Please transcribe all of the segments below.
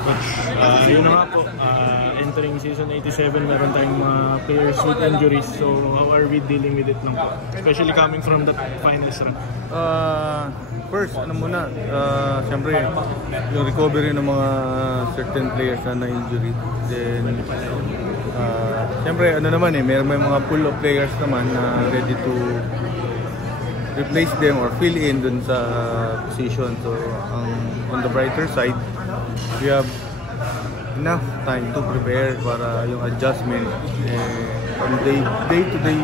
Coach, yun na nga po, entering season 87, meron tayong mga players with injuries. So, how are we dealing with it lang po? Especially coming from that finals run. First, ano muna, siyempre, yung recovery ng mga certain players na na-injury. Then, siyempre, ano naman may mga pool of players naman na ready to replace them or fill in dun sa position. So, on the brighter side, we have enough time to prepare para yung adjustment on day-to-day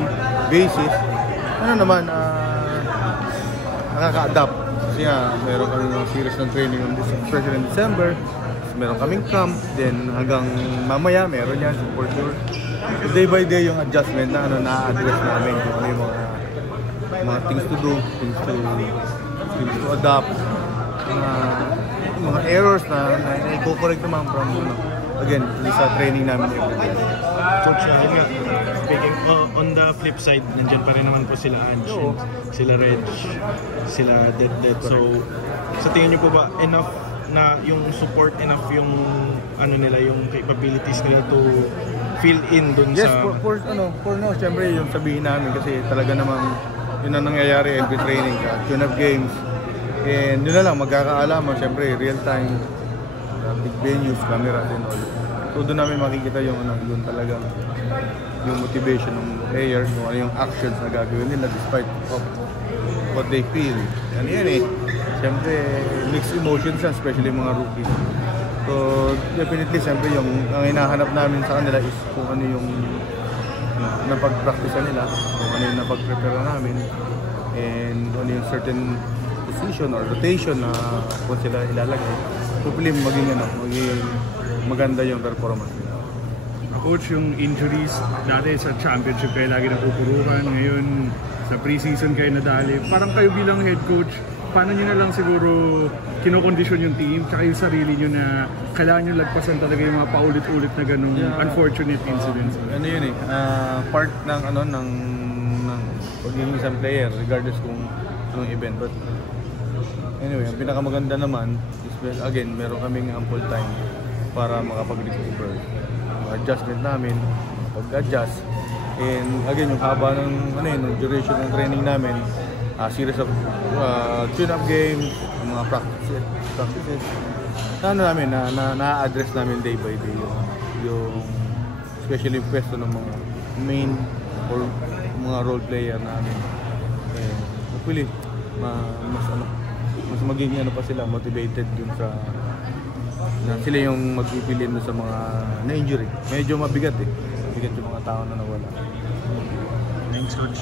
basis. Ano naman, nakaka-adapt. Kasi nga, meron kami ng series ng training especially in December. Meron kaming camp, then hanggang mamaya meron yan, for sure. So, day by day yung adjustment na na-address namin. Kung ano yung mga things to do, things to adapt, mga errors na i-correct naman from, again, sa training namin everyday. Coach, speaking on the flip side, nandiyan pa rin naman po sila Ange, sila Reg, sila Det. So, sa tingin niyo po ba enough na yung support, enough yung nila, yung capabilities nila to fill in dun sa... Yes, for now, syempre yung sabihin namin kasi talaga namang yun ang nangyayari every training, tune up games. And yun na lang, magkakaalaman, syempre real time, big venues, camera, and all. So doon namin makikita yung yun talaga, yung motivation ng players, kung ano yung actions na gagawin nila despite of what they feel. Yan syempre mixed emotions yan, especially mga rookies. So definitely, syempre yung ang hinahanap namin sa kanila is kung ano yung napag-practice nila, kung ano yung napag-prepare namin, and ano yung certain position or rotation na kung sila ilalagay, hopefully maging maganda yung performance nila. Coach, yung injuries dati sa championship kayo lagi napupurukan, ngayon sa preseason kayo nadali. Parang kayo bilang head coach, paano nyo na lang siguro kinokondisyon yung team tsaka yung sarili nyo na kailangan nyo lagpasan talaga yung mga paulit-ulit na ganung unfortunate incidents? Ano yun part ng ng pagiging isang player regardless kung anong event. But anyway, ang pinakamaganda naman is, again, meron kaming ample time para makapag-recover. Adjustment namin, pag-adjust. And again, yung haba ng duration ng training namin, series of tune-up games, mga practices. Na-address namin day by day yung especially pwesto ng mga main or mga role player namin. Hopefully, mas magiging pa sila, motivated dun sa sila yung magpipilin sa mga na-injury. Medyo mabigat mabigat yung mga tao na nawala. Thanks, Coach.